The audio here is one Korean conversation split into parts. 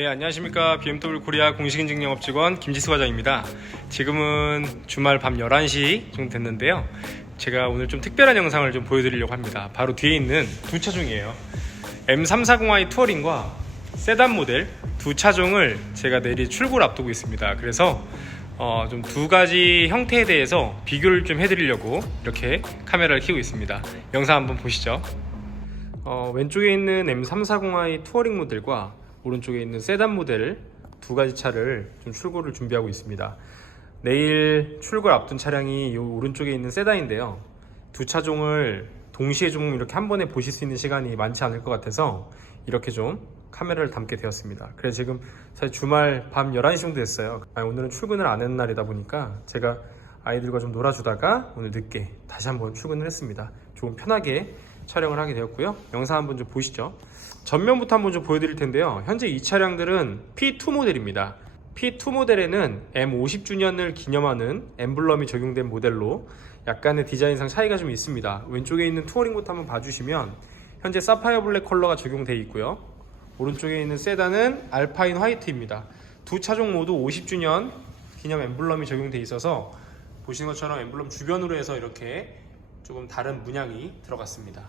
네, 안녕하십니까. BMW 코리아 공식인증 영업직원 김지수 과장입니다. 지금은 주말 밤 11시 정도 됐는데요. 제가 오늘 좀 특별한 영상을 좀 보여드리려고 합니다. 바로 뒤에 있는 두 차종이에요. M340i 투어링과 세단 모델 두 차종을 제가 내일 출고를 앞두고 있습니다. 그래서 좀 두 가지 형태에 대해서 비교를 좀 해드리려고 이렇게 카메라를 켜고 있습니다. 영상 한번 보시죠. 왼쪽에 있는 M340i 투어링 모델과 오른쪽에 있는 세단 모델 두 가지 차를 좀 출고를 준비하고 있습니다. 내일 출고를 앞둔 차량이 이 오른쪽에 있는 세단인데요. 두 차종을 동시에 좀 이렇게 한 번에 보실 수 있는 시간이 많지 않을 것 같아서 이렇게 좀 카메라를 담게 되었습니다. 그래서 지금 사실 주말 밤 11시 정도 됐어요. 오늘은 출근을 안 하는 날이다 보니까 제가 아이들과 좀 놀아주다가 오늘 늦게 다시 한번 출근을 했습니다. 조금 편하게 촬영을 하게 되었고요. 영상 한번 좀 보시죠. 전면부터 한번 좀 보여드릴 텐데요. 현재 이 차량들은 P2 모델입니다. P2 모델에는 M50주년을 기념하는 엠블럼이 적용된 모델로 약간의 디자인상 차이가 좀 있습니다. 왼쪽에 있는 투어링부터 한번 봐주시면 현재 사파이어 블랙 컬러가 적용되어 있고요. 오른쪽에 있는 세단은 알파인 화이트입니다. 두 차종 모두 50주년 기념 엠블럼이 적용되어 있어서 보시는 것처럼 엠블럼 주변으로 해서 이렇게 조금 다른 문양이 들어갔습니다.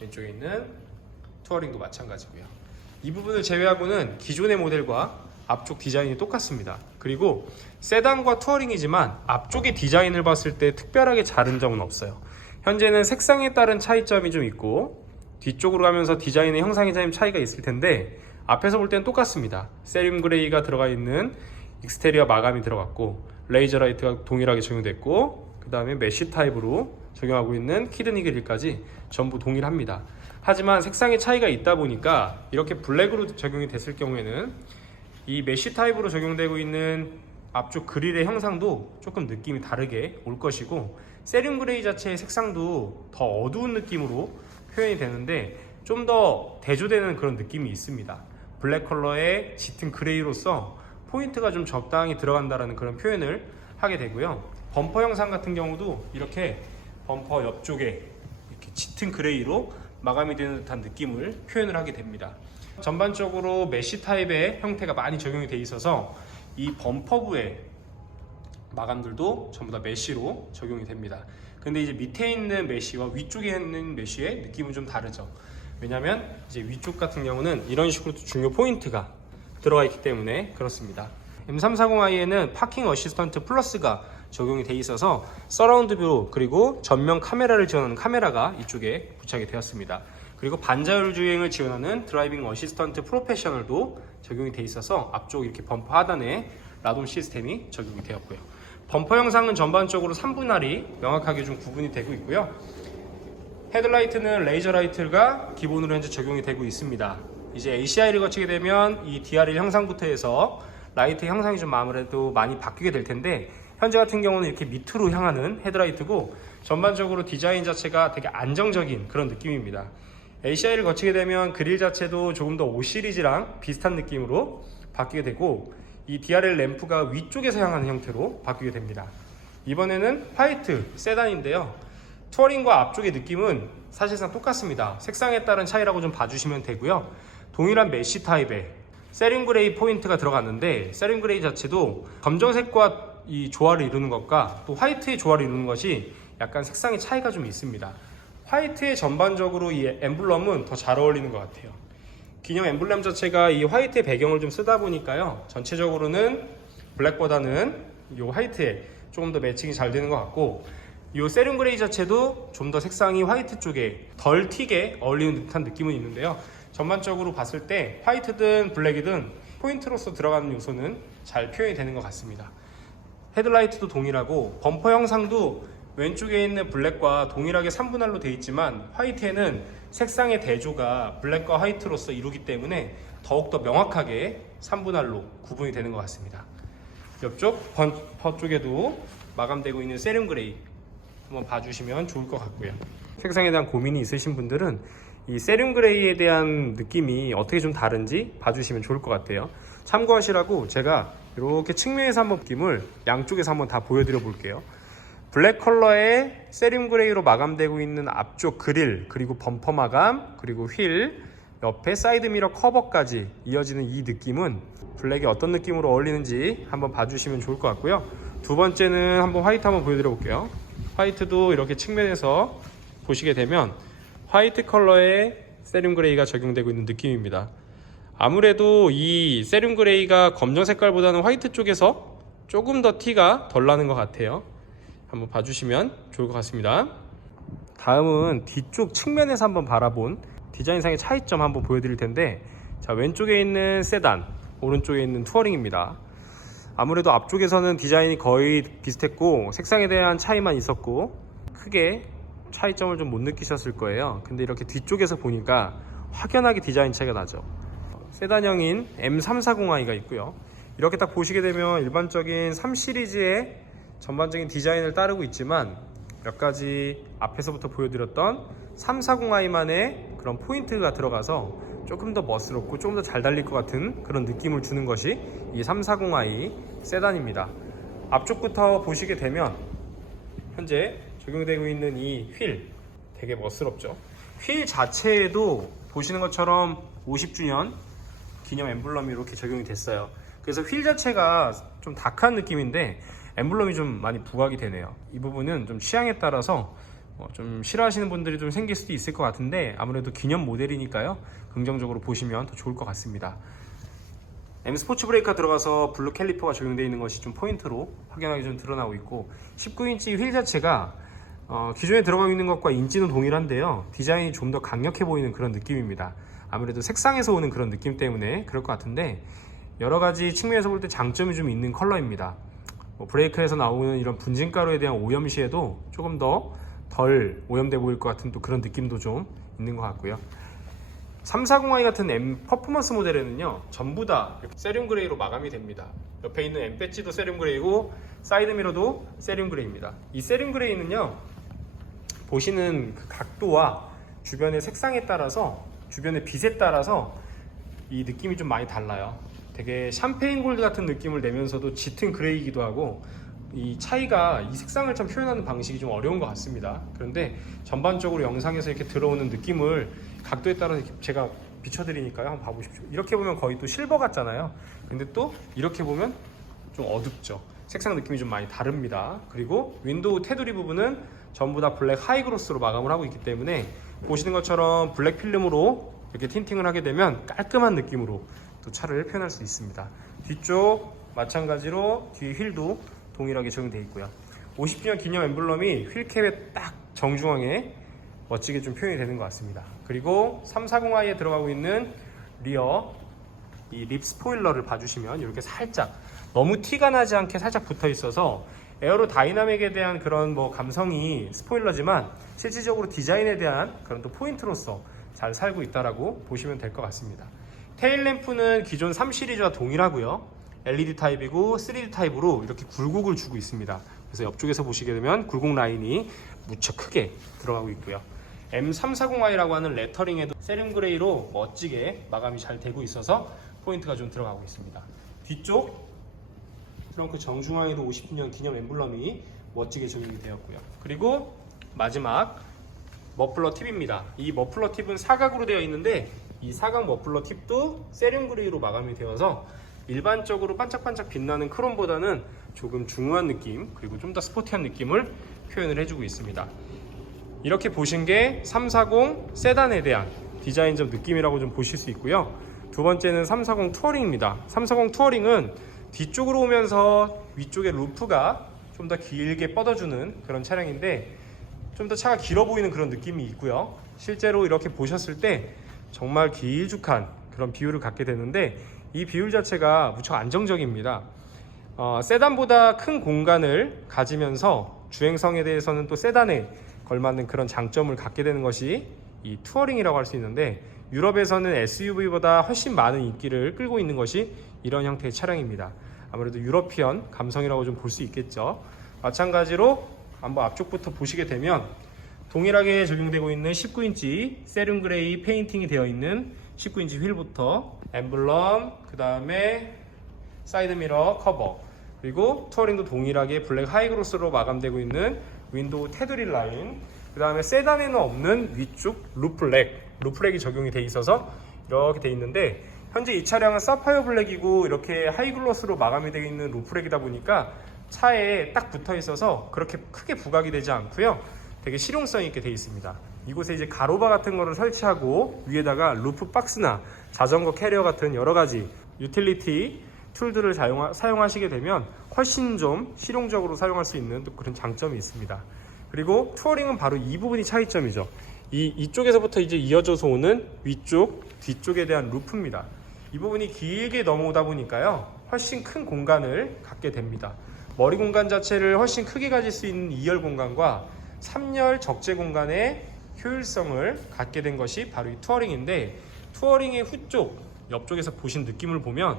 왼쪽에 있는 투어링도 마찬가지고요. 이 부분을 제외하고는 기존의 모델과 앞쪽 디자인이 똑같습니다. 그리고 세단과 투어링이지만 앞쪽의 디자인을 봤을 때 특별하게 다른 점은 없어요. 현재는 색상에 따른 차이점이 좀 있고 뒤쪽으로 가면서 디자인의 형상의 차이가 있을 텐데 앞에서 볼 때는 똑같습니다. 세륨 그레이가 들어가 있는 익스테리어 마감이 들어갔고 레이저 라이트가 동일하게 적용됐고 그 다음에 메쉬 타입으로 적용하고 있는 키드니 그릴까지 전부 동일합니다. 하지만 색상의 차이가 있다 보니까 이렇게 블랙으로 적용이 됐을 경우에는 이 메쉬 타입으로 적용되고 있는 앞쪽 그릴의 형상도 조금 느낌이 다르게 올 것이고 세륨 그레이 자체의 색상도 더 어두운 느낌으로 표현이 되는데 좀 더 대조되는 그런 느낌이 있습니다. 블랙 컬러의 짙은 그레이로서 포인트가 좀 적당히 들어간다는 그런 표현을 하게 되고요. 범퍼 형상 같은 경우도 이렇게 범퍼 옆쪽에 이렇게 짙은 그레이로 마감이 되는 듯한 느낌을 표현을 하게 됩니다. 전반적으로 메쉬 타입의 형태가 많이 적용이 되어 있어서 이 범퍼부의 마감들도 전부 다 메쉬로 적용이 됩니다. 근데 이제 밑에 있는 메쉬와 위쪽에 있는 메쉬의 느낌은 좀 다르죠. 왜냐면 이제 위쪽 같은 경우는 이런 식으로 중요 포인트가 들어가 있기 때문에 그렇습니다. M340i에는 파킹 어시스턴트 플러스가 적용이 되어 있어서 서라운드 뷰 그리고 전면 카메라를 지원하는 카메라가 이쪽에 부착이 되었습니다. 그리고 반자율 주행을 지원하는 드라이빙 어시스턴트 프로페셔널도 적용이 되어 있어서 앞쪽 이렇게 범퍼 하단에 라돔 시스템이 적용이 되었고요. 범퍼 형상은 전반적으로 3분할이 명확하게 좀 구분이 되고 있고요. 헤드라이트는 레이저 라이트가 기본으로 현재 적용이 되고 있습니다. 이제 ACI를 거치게 되면 이 DRL 형상부터 해서 라이트 형상이 좀 아무래도 많이 바뀌게 될 텐데 현재 같은 경우는 이렇게 밑으로 향하는 헤드라이트고 전반적으로 디자인 자체가 되게 안정적인 그런 느낌입니다. ACI를 거치게 되면 그릴 자체도 조금 더 5 시리즈랑 비슷한 느낌으로 바뀌게 되고 이 DRL 램프가 위쪽에서 향하는 형태로 바뀌게 됩니다. 이번에는 화이트 세단인데요. 투어링과 앞쪽의 느낌은 사실상 똑같습니다. 색상에 따른 차이라고 좀 봐주시면 되고요. 동일한 메쉬 타입의 세륨 그레이 포인트가 들어갔는데 세륨 그레이 자체도 검정색과 이 조화를 이루는 것과 또 화이트의 조화를 이루는 것이 약간 색상의 차이가 좀 있습니다. 화이트의 전반적으로 이 엠블럼은 더 잘 어울리는 것 같아요. 기념 엠블럼 자체가 이 화이트의 배경을 좀 쓰다 보니까요. 전체적으로는 블랙보다는 이 화이트에 조금 더 매칭이 잘 되는 것 같고 이 세륨 그레이 자체도 좀 더 색상이 화이트 쪽에 덜 튀게 어울리는 듯한 느낌은 있는데요. 전반적으로 봤을 때 화이트든 블랙이든 포인트로서 들어가는 요소는 잘 표현이 되는 것 같습니다. 헤드라이트도 동일하고 범퍼 형상도 왼쪽에 있는 블랙과 동일하게 3분할로 되어 있지만 화이트에는 색상의 대조가 블랙과 화이트로서 이루기 때문에 더욱더 명확하게 3분할로 구분이 되는 것 같습니다. 옆쪽 범퍼 쪽에도 마감되고 있는 세륨 그레이 한번 봐주시면 좋을 것 같고요. 색상에 대한 고민이 있으신 분들은 이 세륨 그레이에 대한 느낌이 어떻게 좀 다른지 봐주시면 좋을 것 같아요. 참고하시라고 제가 이렇게 측면에서 한번 느낌을 양쪽에서 한번 다 보여드려 볼게요. 블랙 컬러의 세륨 그레이로 마감되고 있는 앞쪽 그릴 그리고 범퍼 마감 그리고 휠 옆에 사이드미러 커버까지 이어지는 이 느낌은 블랙이 어떤 느낌으로 어울리는지 한번 봐주시면 좋을 것 같고요. 두 번째는 한번 화이트 한번 보여드려 볼게요. 화이트도 이렇게 측면에서 보시게 되면 화이트 컬러의 세륨 그레이가 적용되고 있는 느낌입니다. 아무래도 이 세륨 그레이가 검정 색깔보다는 화이트 쪽에서 조금 더 티가 덜 나는 것 같아요. 한번 봐주시면 좋을 것 같습니다. 다음은 뒤쪽 측면에서 한번 바라본 디자인상의 차이점 한번 보여드릴 텐데, 자, 왼쪽에 있는 세단, 오른쪽에 있는 투어링입니다. 아무래도 앞쪽에서는 디자인이 거의 비슷했고 색상에 대한 차이만 있었고 크게 차이점을 좀 못 느끼셨을 거예요. 근데 이렇게 뒤쪽에서 보니까 확연하게 디자인 차이가 나죠. 세단형인 M340i가 있고요. 이렇게 딱 보시게 되면 일반적인 3 시리즈의 전반적인 디자인을 따르고 있지만 몇 가지 앞에서부터 보여드렸던 340i만의 그런 포인트가 들어가서 조금 더 멋스럽고 조금 더 잘 달릴 것 같은 그런 느낌을 주는 것이 이 340i 세단입니다. 앞쪽부터 보시게 되면 현재 적용되고 있는 이 휠 되게 멋스럽죠. 휠 자체에도 보시는 것처럼 50주년 기념 엠블럼이 이렇게 적용이 됐어요. 그래서 휠 자체가 좀 다크한 느낌인데 엠블럼이 좀 많이 부각이 되네요. 이 부분은 좀 취향에 따라서 좀 싫어하시는 분들이 좀 생길 수도 있을 것 같은데 아무래도 기념 모델이니까요, 긍정적으로 보시면 더 좋을 것 같습니다. M 스포츠 브레이크가 들어가서 블루 캘리퍼가 적용되어 있는 것이 좀 포인트로 확연하게 좀 드러나고 있고, 19인치 휠 자체가 기존에 들어가고 있는 것과 인지는 동일한데요, 디자인이 좀 더 강력해 보이는 그런 느낌입니다. 아무래도 색상에서 오는 그런 느낌 때문에 그럴 것 같은데 여러가지 측면에서 볼 때 장점이 좀 있는 컬러입니다. 브레이크에서 나오는 이런 분진가루에 대한 오염 시에도 조금 더 덜 오염돼 보일 것 같은 또 그런 느낌도 좀 있는 것 같고요. 340i 같은 M 퍼포먼스 모델에는요, 전부 다 세륨 그레이로 마감이 됩니다. 옆에 있는 M 배지도 세륨 그레이고 사이드 미러도 세륨 그레이입니다. 이 세륨 그레이는요, 보시는 그 각도와 주변의 색상에 따라서, 주변의 빛에 따라서 이 느낌이 좀 많이 달라요. 되게 샴페인 골드 같은 느낌을 내면서도 짙은 그레이이기도 하고, 이 차이가 이 색상을 참 표현하는 방식이 좀 어려운 것 같습니다. 그런데 전반적으로 영상에서 이렇게 들어오는 느낌을 각도에 따라서 제가 비춰드리니까요, 한번 봐보십시오. 이렇게 보면 거의 또 실버 같잖아요. 근데 또 이렇게 보면 좀 어둡죠. 색상 느낌이 좀 많이 다릅니다. 그리고 윈도우 테두리 부분은 전부 다 블랙 하이그로스로 마감을 하고 있기 때문에 보시는 것처럼 블랙 필름으로 이렇게 틴팅을 하게 되면 깔끔한 느낌으로 또 차를 표현할 수 있습니다. 뒤쪽 마찬가지로 뒤 휠도 동일하게 적용되어 있고요. 50주년 기념 엠블럼이 휠캡의 딱 정중앙에 멋지게 좀 표현이 되는 것 같습니다. 그리고 340i에 들어가고 있는 리어 이 립 스포일러를 봐주시면 이렇게 살짝 너무 티가 나지 않게 살짝 붙어 있어서 에어로 다이나믹에 대한 그런 감성이 스포일러지만 실질적으로 디자인에 대한 그런 또 포인트로서 잘 살고 있다라고 보시면 될 것 같습니다. 테일 램프는 기존 3 시리즈와 동일하고요. LED 타입이고 3D 타입으로 이렇게 굴곡을 주고 있습니다. 그래서 옆쪽에서 보시게 되면 굴곡 라인이 무척 크게 들어가고 있고요. M340i라고 하는 레터링에도 세륨 그레이로 멋지게 마감이 잘 되고 있어서 포인트가 좀 들어가고 있습니다. 뒤쪽 트렁크 정중앙에도 50주년 기념 엠블럼이 멋지게 적용이 되었고요. 그리고 마지막 머플러 팁입니다. 이 머플러 팁은 사각으로 되어 있는데 이 사각 머플러 팁도 세륨 그레이로 마감이 되어서 일반적으로 반짝반짝 빛나는 크롬보다는 조금 중후한 느낌, 그리고 좀 더 스포티한 느낌을 표현을 해주고 있습니다. 이렇게 보신 게 340 세단에 대한 디자인적 느낌이라고 좀 보실 수 있고요. 두 번째는 340 투어링입니다. 340 투어링은 뒤쪽으로 오면서 위쪽에 루프가 좀 더 길게 뻗어주는 그런 차량인데 좀 더 차가 길어 보이는 그런 느낌이 있고요. 실제로 이렇게 보셨을 때 정말 길쭉한 그런 비율을 갖게 되는데 이 비율 자체가 무척 안정적입니다. 세단보다 큰 공간을 가지면서 주행성에 대해서는 또 세단에 걸맞는 그런 장점을 갖게 되는 것이 이 투어링이라고 할 수 있는데, 유럽에서는 SUV보다 훨씬 많은 인기를 끌고 있는 것이 이런 형태의 차량입니다. 아무래도 유러피언 감성이라고 좀 볼 수 있겠죠. 마찬가지로 한번 앞쪽부터 보시게 되면 동일하게 적용되고 있는 19인치 세륨 그레이 페인팅이 되어 있는 19인치 휠부터 엠블럼, 그 다음에 사이드미러 커버, 그리고 투어링도 동일하게 블랙 하이그로스로 마감되고 있는 윈도우 테두리 라인, 그 다음에 세단에는 없는 위쪽 루프렉이 적용이 되어 있어서 이렇게 돼 있는데 현재 이 차량은 사파이어 블랙이고 이렇게 하이글로스로 마감이 되어 있는 루프렉이다 보니까 차에 딱 붙어 있어서 그렇게 크게 부각이 되지 않고요. 되게 실용성 있게 되어 있습니다. 이곳에 이제 가로바 같은 거를 설치하고 위에다가 루프 박스나 자전거 캐리어 같은 여러 가지 유틸리티 툴들을 사용하시게 되면 훨씬 좀 실용적으로 사용할 수 있는 그런 장점이 있습니다. 그리고 투어링은 바로 이 부분이 차이점이죠. 이쪽에서부터 이제 이어져서 오는 위쪽, 뒤쪽에 대한 루프입니다. 이 부분이 길게 넘어오다 보니까요, 훨씬 큰 공간을 갖게 됩니다. 머리 공간 자체를 훨씬 크게 가질 수 있는 2열 공간과 3열 적재 공간의 효율성을 갖게 된 것이 바로 이 투어링인데, 투어링의 후쪽, 옆쪽에서 보신 느낌을 보면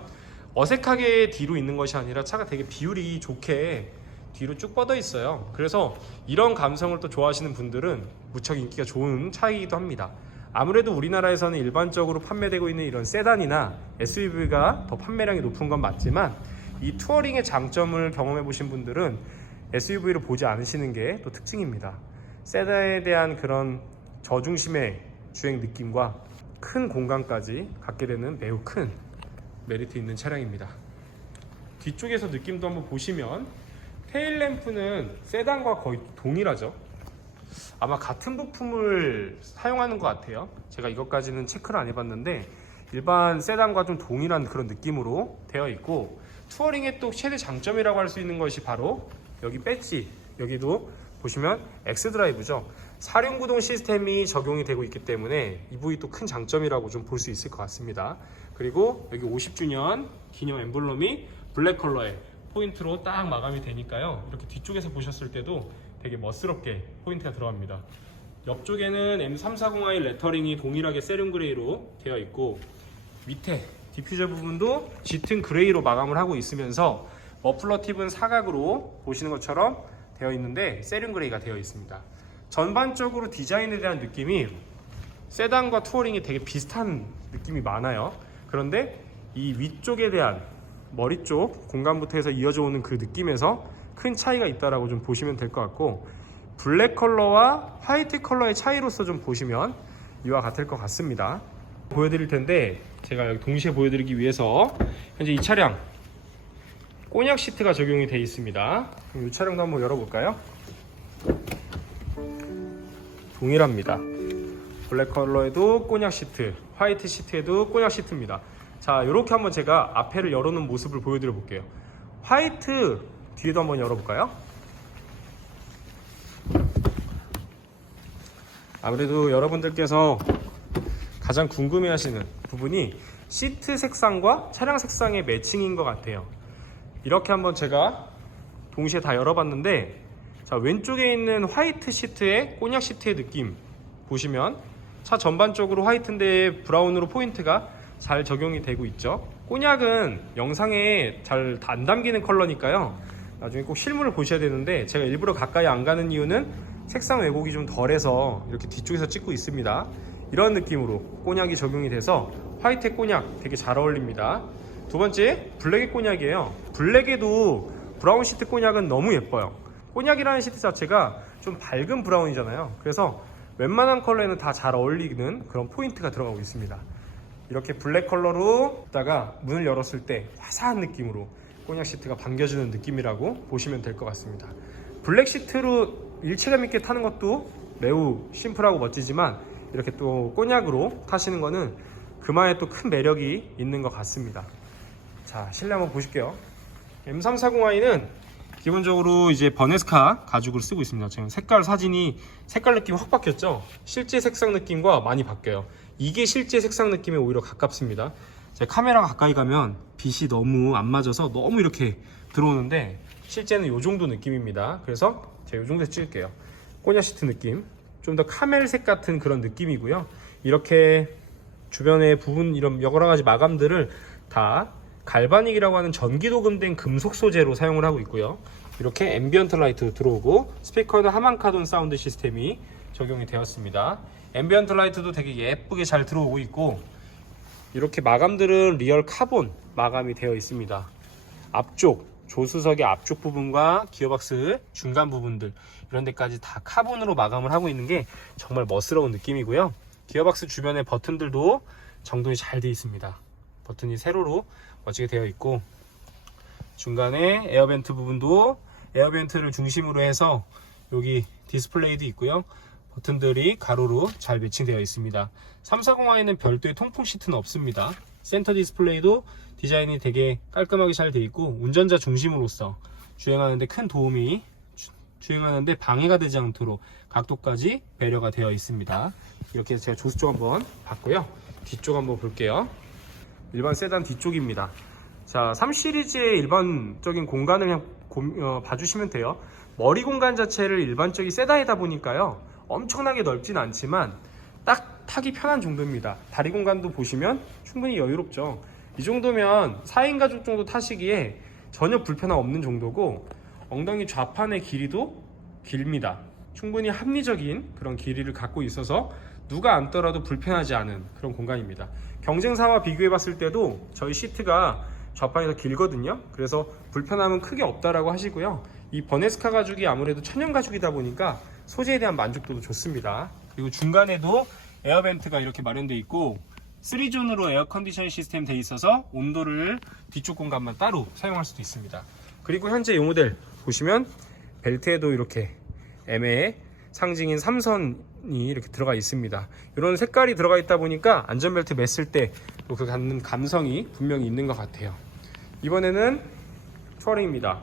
어색하게 뒤로 있는 것이 아니라 차가 되게 비율이 좋게 뒤로 쭉 뻗어 있어요. 그래서 이런 감성을 또 좋아하시는 분들은 무척 인기가 좋은 차이기도 합니다. 아무래도 우리나라에서는 일반적으로 판매되고 있는 이런 세단이나 SUV가 더 판매량이 높은 건 맞지만, 이 투어링의 장점을 경험해 보신 분들은 SUV를 보지 않으시는 게 또 특징입니다. 세단에 대한 그런 저중심의 주행 느낌과 큰 공간까지 갖게 되는 매우 큰 메리트 있는 차량입니다. 뒤쪽에서 느낌도 한번 보시면 테일램프는 세단과 거의 동일하죠. 아마 같은 부품을 사용하는 것 같아요. 제가 이것까지는 체크를 안 해봤는데 일반 세단과 좀 동일한 그런 느낌으로 되어 있고, 투어링의 또 최대 장점이라고 할 수 있는 것이 바로 여기 배지, 여기도 보시면 X드라이브죠. 사륜구동 시스템이 적용이 되고 있기 때문에 이 부위 또 큰 장점이라고 좀 볼 수 있을 것 같습니다. 그리고 여기 50주년 기념 엠블럼이 블랙 컬러의 포인트로 딱 마감이 되니까요, 이렇게 뒤쪽에서 보셨을 때도 되게 멋스럽게 포인트가 들어갑니다. 옆쪽에는 M340i 레터링이 동일하게 세륨 그레이로 되어 있고, 밑에 디퓨저 부분도 짙은 그레이로 마감을 하고 있으면서 머플러 팁은 사각으로 보시는 것처럼 되어 있는데 세륨 그레이가 되어 있습니다. 전반적으로 디자인에 대한 느낌이 세단과 투어링이 되게 비슷한 느낌이 많아요. 그런데 이 위쪽에 대한 머리 쪽 공간부터 해서 이어져 오는 그 느낌에서 큰 차이가 있다라고 좀 보시면 될 것 같고, 블랙 컬러와 화이트 컬러의 차이로서 좀 보시면 이와 같을 것 같습니다. 보여드릴 텐데 제가 여기 동시에 보여드리기 위해서 현재 이 차량 꼬냑 시트가 적용이 되어 있습니다. 그럼 이 차량도 한번 열어볼까요? 동일합니다. 블랙 컬러에도 꼬냑 시트, 화이트 시트에도 꼬냑 시트입니다. 자, 이렇게 한번 제가 앞에를 열어놓은 모습을 보여드려 볼게요. 화이트 뒤에도 한번 열어볼까요? 아무래도 여러분들께서 가장 궁금해하시는 부분이 시트 색상과 차량 색상의 매칭인 것 같아요. 이렇게 한번 제가 동시에 다 열어봤는데, 자, 왼쪽에 있는 화이트 시트의 꼬냑 시트의 느낌 보시면 차 전반적으로 화이트인데 브라운으로 포인트가 잘 적용이 되고 있죠. 꼬냑은 영상에 잘 안 담기는 컬러니까요, 나중에 꼭 실물을 보셔야 되는데 제가 일부러 가까이 안 가는 이유는 색상 왜곡이 좀 덜해서 이렇게 뒤쪽에서 찍고 있습니다. 이런 느낌으로 꼬냑이 적용이 돼서 화이트 꼬냑 되게 잘 어울립니다. 두 번째, 블랙의 꼬냑이에요. 블랙에도 브라운 시트 꼬냑은 너무 예뻐요. 꼬냑이라는 시트 자체가 좀 밝은 브라운이잖아요. 그래서 웬만한 컬러에는 다 잘 어울리는 그런 포인트가 들어가고 있습니다. 이렇게 블랙 컬러로 다가 문을 열었을 때 화사한 느낌으로 꼬냑 시트가 반겨주는 느낌이라고 보시면 될 것 같습니다. 블랙 시트로 일체감 있게 타는 것도 매우 심플하고 멋지지만 이렇게 또 꼬냑으로 타시는 거는 그만의 또 큰 매력이 있는 것 같습니다. 자, 실내 한번 보실게요. M340i는 기본적으로 이제 버네스카 가죽을 쓰고 있습니다. 지금 색깔 느낌이 확 바뀌었죠? 실제 색상 느낌과 많이 바뀌어요. 이게 실제 색상 느낌에 오히려 가깝습니다. 제가 카메라가 가까이 가면 빛이 너무 안 맞아서 너무 이렇게 들어오는데 실제는 이 정도 느낌입니다. 그래서 제가 이 정도에서 찍을게요. 꼬냑 시트 느낌, 좀 더 카멜색 같은 그런 느낌이고요. 이렇게 주변의 부분 이런 여러 가지 마감들을 다 갈바닉이라고 하는 전기 도금된 금속 소재로 사용을 하고 있고요. 이렇게 앰비언트 라이트 들어오고 스피커에는 하만카돈 사운드 시스템이 적용이 되었습니다. 앰비언트 라이트도 되게 예쁘게 잘 들어오고 있고, 이렇게 마감들은 리얼 카본 마감이 되어 있습니다. 앞쪽 조수석의 앞쪽 부분과 기어박스 중간 부분들 이런 데까지 다 카본으로 마감을 하고 있는 게 정말 멋스러운 느낌이고요. 기어박스 주변의 버튼들도 정돈이 잘 되어 있습니다. 버튼이 세로로 멋지게 되어 있고, 중간에 에어벤트 부분도 에어벤트를 중심으로 해서 여기 디스플레이도 있고요. 버튼들이 가로로 잘 매칭되어 있습니다. 340i는 별도의 통풍 시트는 없습니다. 센터 디스플레이도 디자인이 되게 깔끔하게 잘 되어 있고, 운전자 중심으로서 주행하는데 큰 도움이, 주행하는데 방해가 되지 않도록 각도까지 배려가 되어 있습니다. 이렇게 해서 제가 조수쪽 한번 봤고요. 뒤쪽 한번 볼게요. 일반 세단 뒤쪽입니다. 자, 3 시리즈의 일반적인 공간을 그냥 봐주시면 돼요. 머리 공간 자체를 일반적인 세단이다 보니까요, 엄청나게 넓진 않지만 딱 타기 편한 정도입니다. 다리 공간도 보시면 충분히 여유롭죠. 이 정도면 4인 가족 정도 타시기에 전혀 불편함 없는 정도고, 엉덩이 좌판의 길이도 길입니다. 충분히 합리적인 그런 길이를 갖고 있어서 누가 앉더라도 불편하지 않은 그런 공간입니다. 경쟁사와 비교해 봤을 때도 저희 시트가 좌판이 더 길거든요. 그래서 불편함은 크게 없다라고 하시고요. 이 버네스카 가죽이 아무래도 천연 가죽이다 보니까 소재에 대한 만족도도 좋습니다. 그리고 중간에도 에어벤트가 이렇게 마련되어 있고, 3존으로 에어컨디션 시스템 되어 있어서 온도를 뒤쪽 공간만 따로 사용할 수도 있습니다. 그리고 현재 이 모델 보시면 벨트에도 이렇게 M의 상징인 3선이 이렇게 들어가 있습니다. 이런 색깔이 들어가 있다 보니까 안전벨트 맸을 때 그 갖는 감성이 분명히 있는 것 같아요. 이번에는 투어링입니다.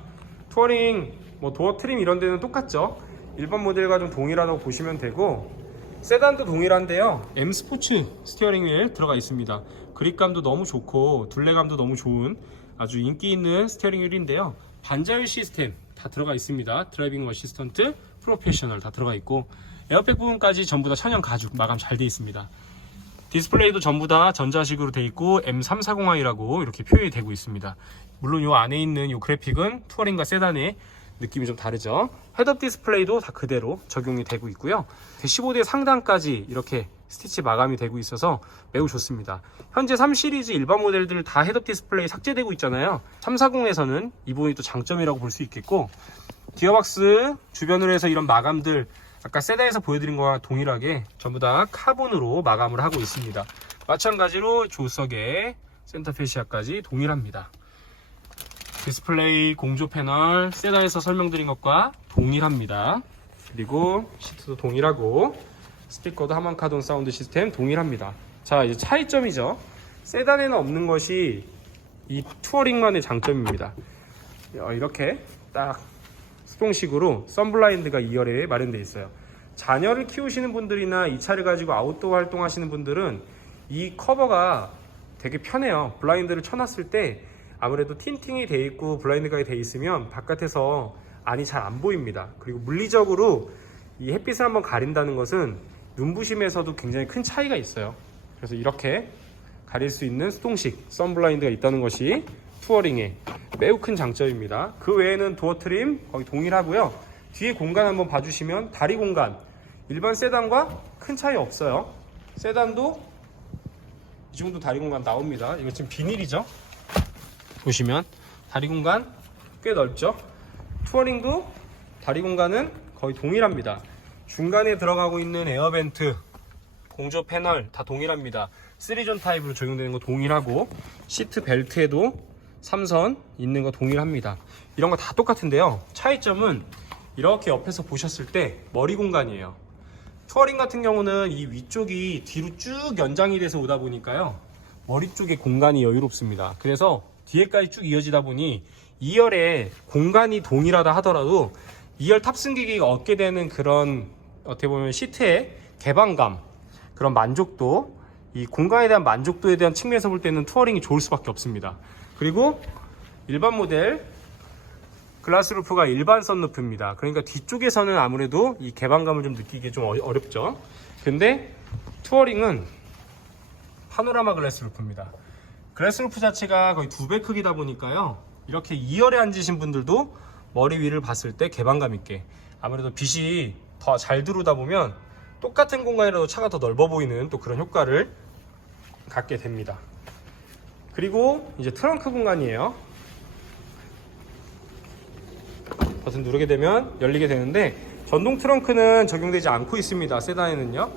투어링 도어 트림 이런 데는 똑같죠. 일반 모델과 좀 동일하다고 보시면 되고, 세단도 동일한데요, M 스포츠 스티어링 휠 들어가 있습니다. 그립감도 너무 좋고 둘레감도 너무 좋은 아주 인기 있는 스티어링 휠인데요, 반자율 시스템 다 들어가 있습니다. 드라이빙 어시스턴트, 프로페셔널 다 들어가 있고, 에어백 부분까지 전부 다 천연 가죽 마감 잘 되어 있습니다. 디스플레이도 전부 다 전자식으로 되어 있고 M340i라고 이렇게 표현이 되고 있습니다. 물론 이 안에 있는 이 그래픽은 투어링과 세단의 느낌이 좀 다르죠. 헤드업 디스플레이도 다 그대로 적용이 되고 있고요. 대시보드의 상단까지 이렇게 스티치 마감이 되고 있어서 매우 좋습니다. 현재 3 시리즈 일반 모델들 다 헤드업 디스플레이 삭제되고 있잖아요. 340에서는 이 부분이 또 장점이라고 볼 수 있겠고, 기어박스 주변으로 해서 이런 마감들 아까 세단에서 보여드린 거와 동일하게 전부 다 카본으로 마감을 하고 있습니다. 마찬가지로 조석의 센터 페시아까지 동일합니다. 디스플레이 공조 패널 세단에서 설명드린 것과 동일합니다. 그리고 시트도 동일하고 스피커도 하만카돈 사운드 시스템 동일합니다. 자, 이제 차이점이죠. 세단에는 없는 것이 이 투어링만의 장점입니다. 이렇게 딱 수동식으로 선블라인드가 2열에 마련되어 있어요. 자녀를 키우시는 분들이나 이 차를 가지고 아웃도어 활동하시는 분들은 이 커버가 되게 편해요. 블라인드를 쳐놨을 때 아무래도 틴팅이 되어 있고 블라인드가 되어 있으면 바깥에서 안이 잘 안 보입니다. 그리고 물리적으로 이 햇빛을 한번 가린다는 것은 눈부심에서도 굉장히 큰 차이가 있어요. 그래서 이렇게 가릴 수 있는 수동식 선블라인드가 있다는 것이 투어링의 매우 큰 장점입니다. 그 외에는 도어 트림 거의 동일하고요. 뒤에 공간 한번 봐주시면 다리 공간 일반 세단과 큰 차이 없어요. 세단도 이 정도 다리 공간 나옵니다. 이거 지금 비닐이죠. 보시면 다리 공간 꽤 넓죠. 투어링도 다리 공간은 거의 동일합니다. 중간에 들어가고 있는 에어벤트, 공조 패널 다 동일합니다. 3존 타입으로 적용되는 거 동일하고, 시트 벨트에도 3선 있는 거 동일합니다. 이런 거 다 똑같은데요, 차이점은 이렇게 옆에서 보셨을 때 머리 공간이에요. 투어링 같은 경우는 이 위쪽이 뒤로 쭉 연장이 돼서 오다 보니까요, 머리 쪽에 공간이 여유롭습니다. 그래서 뒤에까지 쭉 이어지다 보니 2열에 공간이 동일하다 하더라도 2열 탑승객이 얻게 되는 그런 어떻게 보면 시트의 개방감, 그런 만족도, 이 공간에 대한 만족도에 대한 측면에서 볼 때는 투어링이 좋을 수밖에 없습니다. 그리고 일반 모델 글라스 루프가 일반 선루프입니다. 그러니까 뒤쪽에서는 아무래도 이 개방감을 좀 느끼기 좀 어렵죠. 근데 투어링은 파노라마 글라스 루프입니다. 글라스 루프 자체가 거의 2배 크기다 보니까요, 이렇게 2열에 앉으신 분들도 머리 위를 봤을 때 개방감 있게, 아무래도 빛이 더 잘 들어오다 보면 똑같은 공간이라도 차가 더 넓어 보이는 또 그런 효과를 갖게 됩니다. 그리고 이제 트렁크 공간이에요. 버튼 누르게 되면 열리게 되는데, 전동 트렁크는 적용되지 않고 있습니다. 세단에는요.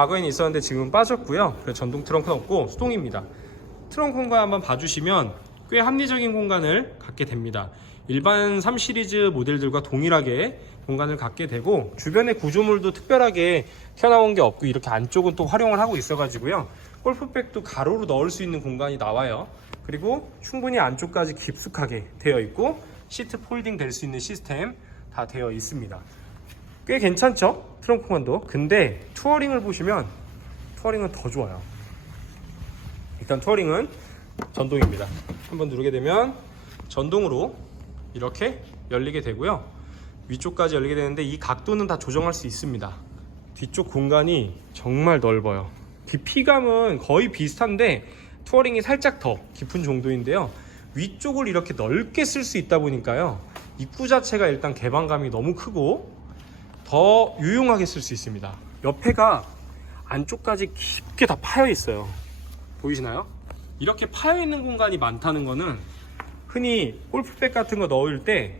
과거에는 있었는데 지금은 빠졌고요. 그래서 전동 트렁크는 없고 수동입니다. 트렁크 공간 한번 봐주시면 꽤 합리적인 공간을 갖게 됩니다. 일반 3 시리즈 모델들과 동일하게 공간을 갖게 되고, 주변에 구조물도 특별하게 튀어나온 게 없고 이렇게 안쪽은 또 활용을 하고 있어 가지고요, 골프백도 가로로 넣을 수 있는 공간이 나와요. 그리고 충분히 안쪽까지 깊숙하게 되어 있고 시트 폴딩 될 수 있는 시스템 다 되어 있습니다. 꽤 괜찮죠? 트렁크 공간도. 근데 투어링을 보시면 투어링은 더 좋아요. 일단 투어링은 전동입니다. 한번 누르게 되면 전동으로 이렇게 열리게 되고요, 위쪽까지 열리게 되는데 이 각도는 다 조정할 수 있습니다. 뒤쪽 공간이 정말 넓어요. 깊이감은 거의 비슷한데 투어링이 살짝 더 깊은 정도인데요, 위쪽을 이렇게 넓게 쓸 수 있다 보니까요, 입구 자체가 일단 개방감이 너무 크고 더 유용하게 쓸 수 있습니다. 옆에가 안쪽까지 깊게 다 파여 있어요. 보이시나요? 이렇게 파여 있는 공간이 많다는 거는 흔히 골프백 같은 거 넣을 때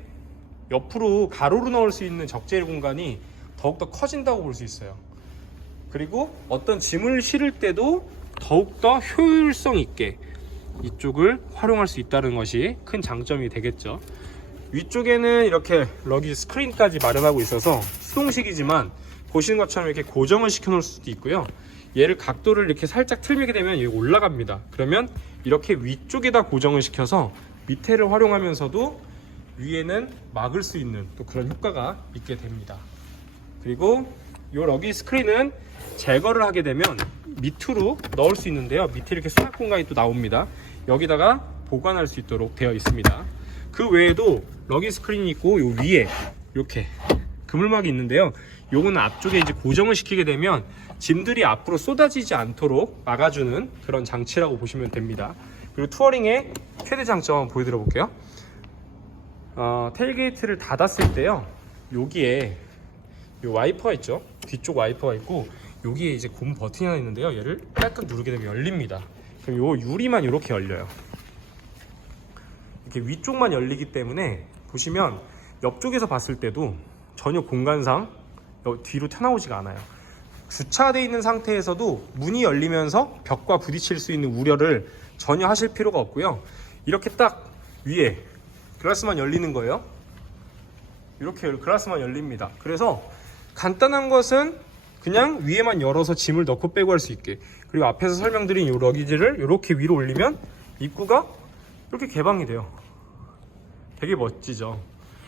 옆으로 가로로 넣을 수 있는 적재일 공간이 더욱더 커진다고 볼 수 있어요. 그리고 어떤 짐을 실을 때도 더욱더 효율성 있게 이쪽을 활용할 수 있다는 것이 큰 장점이 되겠죠. 위쪽에는 이렇게 러기 스크린까지 마련하고 있어서 수동식이지만 보시는 것처럼 이렇게 고정을 시켜 놓을 수도 있고요, 얘를 각도를 이렇게 살짝 틀게 되면 여기 올라갑니다. 그러면 이렇게 위쪽에다 고정을 시켜서 밑에를 활용하면서도 위에는 막을 수 있는 또 그런 효과가 있게 됩니다. 그리고 이 러기 스크린은 제거를 하게 되면 밑으로 넣을 수 있는데요, 밑에 이렇게 수납 공간이 또 나옵니다. 여기다가 보관할 수 있도록 되어 있습니다. 그 외에도 러기 스크린이 있고 요 위에 이렇게 그물막이 있는데요, 요거는 앞쪽에 이제 고정을 시키게 되면 짐들이 앞으로 쏟아지지 않도록 막아주는 그런 장치라고 보시면 됩니다. 그리고 투어링의 최대 장점 한번 보여드려 볼게요. 테일게이트를 닫았을 때요, 여기에 요 와이퍼가 있죠. 뒤쪽 와이퍼가 있고 여기에 이제 고무 버튼이 하나 있는데요, 얘를 약간 누르게 되면 열립니다. 그럼 요 유리만 이렇게 열려요. 이렇게 위쪽만 열리기 때문에 보시면 옆쪽에서 봤을 때도 전혀 공간상 뒤로 튀어나오지가 않아요. 주차되어 있는 상태에서도 문이 열리면서 벽과 부딪힐 수 있는 우려를 전혀 하실 필요가 없고요, 이렇게 딱 위에 글라스만 열리는 거예요. 이렇게 글라스만 열립니다. 그래서 간단한 것은 그냥 위에만 열어서 짐을 넣고 빼고 할 수 있게, 그리고 앞에서 설명드린 이 러기지를 이렇게 위로 올리면 입구가 이렇게 개방이 돼요. 되게 멋지죠?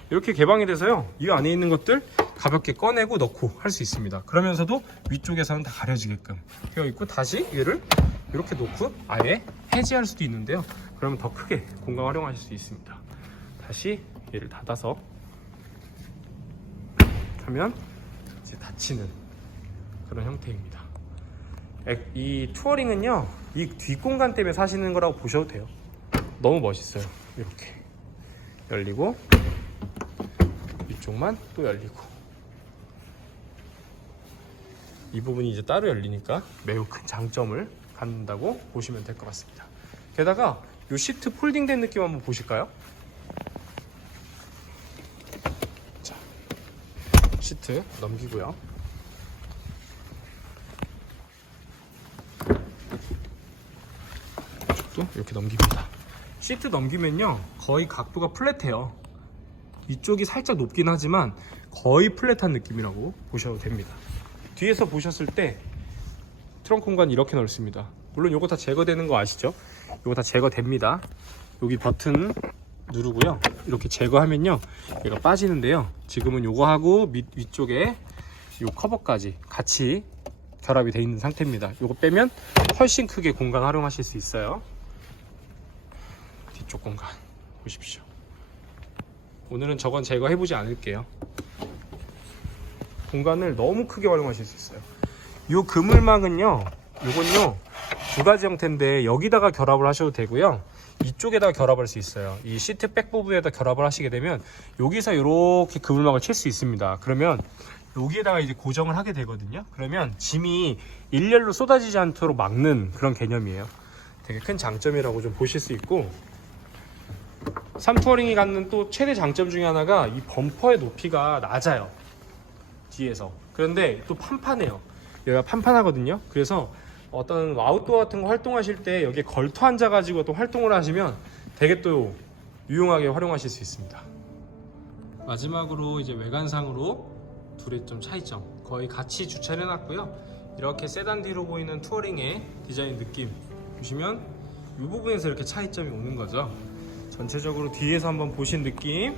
이렇게 개방이 돼서요, 이 안에 있는 것들 가볍게 꺼내고 넣고 할 수 있습니다. 그러면서도 위쪽에서는 다 가려지게끔 되어 있고, 다시 얘를 이렇게 놓고 아예 해지할 수도 있는데요, 그러면 더 크게 공간 활용하실 수 있습니다. 다시 얘를 닫아서 하면 이제 닫히는 그런 형태입니다. 이 투어링은요, 이 뒷공간 때문에 사시는 거라고 보셔도 돼요. 너무 멋있어요. 이렇게 열리고 위쪽만 또 열리고, 이 부분이 이제 따로 열리니까 매우 큰 장점을 갖는다고 보시면 될 것 같습니다. 게다가 이 시트 폴딩된 느낌 한번 보실까요? 자, 시트 넘기고요, 이쪽도 이렇게 넘깁니다. 시트 넘기면요, 거의 각도가 플랫해요. 이쪽이 살짝 높긴 하지만 거의 플랫한 느낌이라고 보셔도 됩니다. 뒤에서 보셨을 때 트렁크 공간 이렇게 넓습니다. 물론 이거 다 제거되는 거 아시죠? 이거 다 제거됩니다. 여기 버튼 누르고요, 이렇게 제거하면요 얘가 빠지는데요, 지금은 이거 하고 위쪽에 이 커버까지 같이 결합이 되어 있는 상태입니다. 이거 빼면 훨씬 크게 공간 활용하실 수 있어요. 뒤쪽 공간 보십시오. 오늘은 저건 제거해보지 않을게요. 공간을 너무 크게 활용하실 수 있어요. 이 그물망은요, 이건요 두 가지 형태인데 여기다가 결합을 하셔도 되고요, 이쪽에다가 결합할 수 있어요. 이 시트 백 부분에다 결합을 하시게 되면 여기서 이렇게 그물망을 칠 수 있습니다. 그러면 여기에다가 이제 고정을 하게 되거든요. 그러면 짐이 일렬로 쏟아지지 않도록 막는 그런 개념이에요. 되게 큰 장점이라고 좀 보실 수 있고, 3투어링이 갖는 또 최대 장점 중에 하나가 이 범퍼의 높이가 낮아요, 뒤에서. 그런데 또 판판해요. 여기가 판판하거든요. 그래서 어떤 아웃도어 같은 거 활동하실 때 여기에 걸터 앉아가지고 또 활동을 하시면 되게 또 유용하게 활용하실 수 있습니다. 마지막으로 이제 외관상으로 둘의 좀 차이점, 거의 같이 주차를 해놨고요. 이렇게 세단 뒤로 보이는 투어링의 디자인 느낌 보시면 이 부분에서 이렇게 차이점이 오는 거죠. 전체적으로 뒤에서 한번 보신 느낌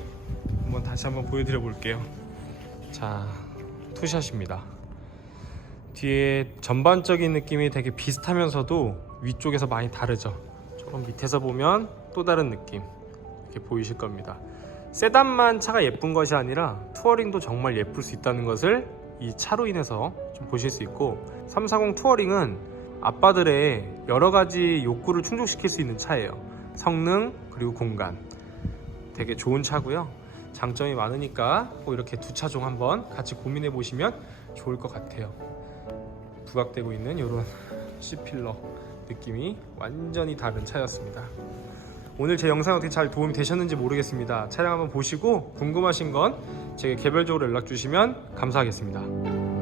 한번 다시 한번 보여드려 볼게요. 자, 투샷입니다. 뒤에 전반적인 느낌이 되게 비슷하면서도 위쪽에서 많이 다르죠. 조금 밑에서 보면 또 다른 느낌 이렇게 보이실 겁니다. 세단만 차가 예쁜 것이 아니라 투어링도 정말 예쁠 수 있다는 것을 이 차로 인해서 좀 보실 수 있고, 340 투어링은 아빠들의 여러 가지 욕구를 충족시킬 수 있는 차예요. 성능 그리고 공간 되게 좋은 차고요. 장점이 많으니까 꼭 이렇게 두 차종 한번 같이 고민해 보시면 좋을 것 같아요. 부각되고 있는 이런 C필러 느낌이 완전히 다른 차였습니다. 오늘 제 영상 어떻게 잘 도움이 되셨는지 모르겠습니다. 차량 한번 보시고 궁금하신 건 제게 개별적으로 연락 주시면 감사하겠습니다.